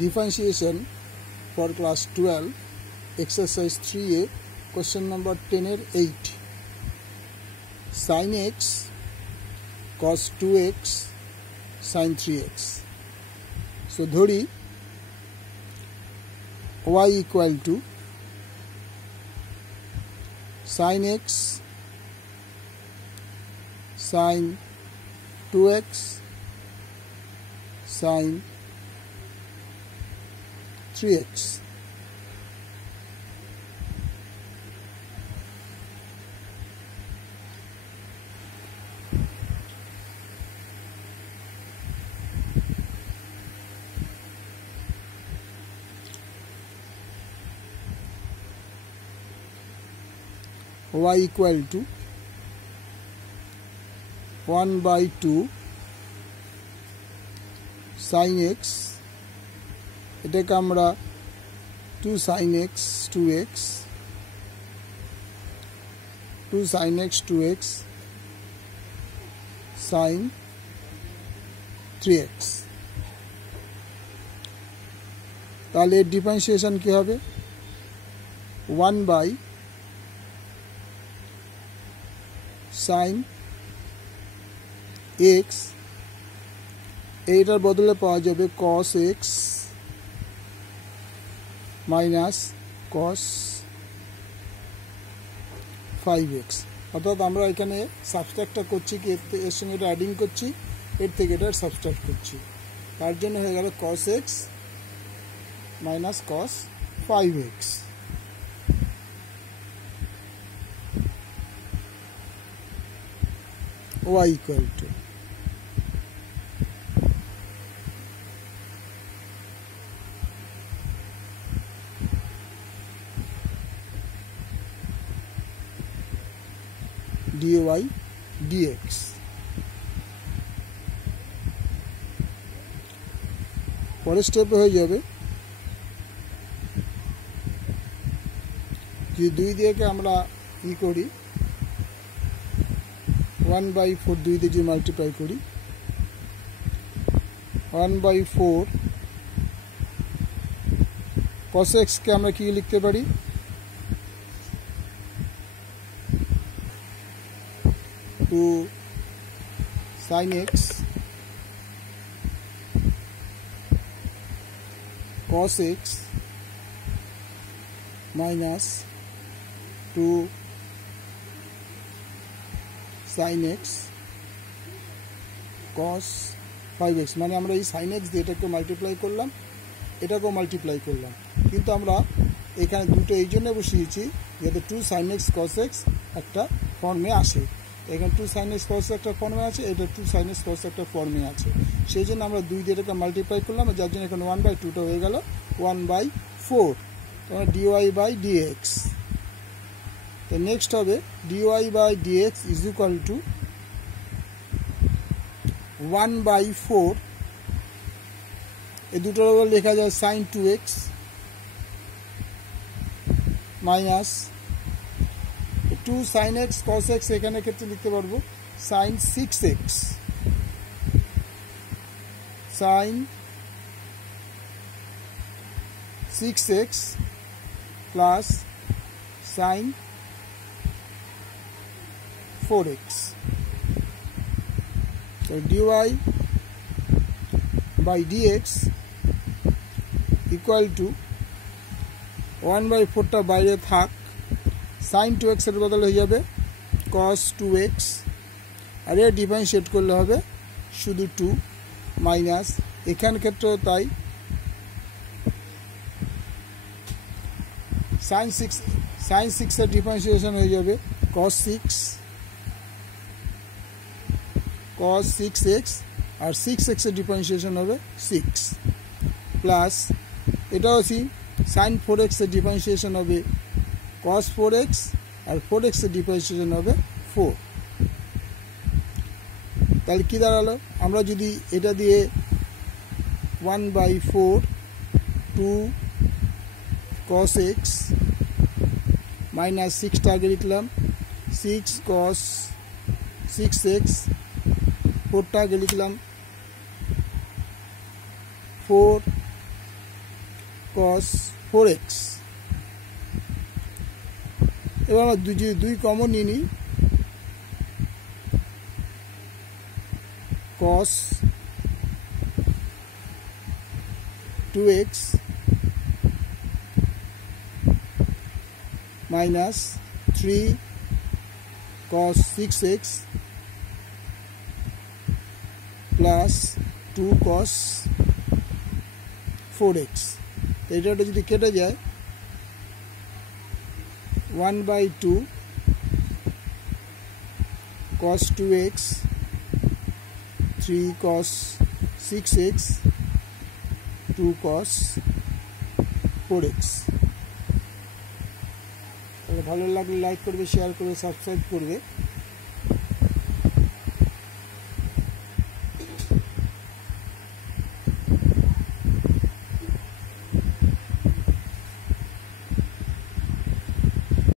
differentiation for class 12 exercise 3a question number 10 er 8 sin x cos 2x sin 3x. So dhori y equal to sin x sin 2x sin 3x. Y equal to 1/2 sin x, এটাকে আমরা 2 sin x 2x 2 sin x 2x sin 3x. তাহলে এর differentiation কি হবে? 1 sin x, এইটার বদলে পাওয়া যাবে cos x minus cos 5x. অর্থাৎ আমরা এখানে সাবস্ট্রাক্টটা করছি কি এর সঙ্গে এটা অ্যাডিং করছি, এর থেকে এটা সাবস্ট্রাক্ট করছি, তার জন্য হয়ে গেল cos x minus cos 5x. Y equal to dy dx. পরের স্টেপে হয়ে যাবে যে 2 দিয়ে আমরা ই করি 1/4 2 দিয়ে যদি মাল্টিপ্লাই করি 1/4 cos x কে আমরা কি লিখতে পারি? 2 sin x cos x minus 2 sin x cos 5x. মানে আমরা এই sin x দিয়ে এটাকে মাল্টিপ্লাই করলাম, এটাকেও মাল্টিপ্লাই করলাম, কিন্তু আমরা এখানে দুটো এই জন্য বসিয়েছি যাতে 2 sin x cos x একটা ফর্মে আসে। এখানে 2 sin x cos একটা ফর্মে আছে, এটা 2 sin x cos একটা ফর্মে আছে, সেই জন্য আমরা 2 দিয়ে এটাকে মাল্টিপ্লাই করলাম, যার জন্য এখানে 1/2টা হয়ে গেল 1/4, তাহলে dy by dx. তো নেক্সট হবে dy by dx is equal to 1/4, এই দুটোর উপর লেখা যায় sin 2x minus 2 sin x cos x, এখানে ক্ষেত্রে লিখতে পারবো sin 6x sin 6x plus sin 4x. So dy by dx equal to 1/4টা বাইরে থাক, sin 2x এর বদলে হয়ে যাবে cos 2x, আর এর ডিফারেন্সিয়েট করলে হবে শুধু 2 মাইনাস এখানে ক্ষেত্রেও তাই sin 6 এর ডিফারেন্সিয়েশন হয়ে যাবে cos 6x, আর 6x এর ডিফারেন্সিয়েশন হবে 6 প্লাস এটাও sin 4x এর ডিফারেন্সিয়েশন হবে cos 4x, আর 4x এর ডিফারেন্সিয়েশন হবে 4. তাহলে কি দাঁড়ালো? আমরা যদি এটা দিয়ে 1/4 2 cos x minus 6টা আগে লিখলাম 6 cos 6x, 4টা আগে লিখলাম 4 cos 4x। এবার আমরা দুই কমন নিয়ে নিই, cos 2x minus 3 cos 6x plus 2 cos 4x। এটা যদি কেটে যায় 1/2 cos 2x 3 cos 6x 2 cos 4x। ভালো লাগলে লাইক করবে, শেয়ার করবে, সাবস্ক্রাইব করবে।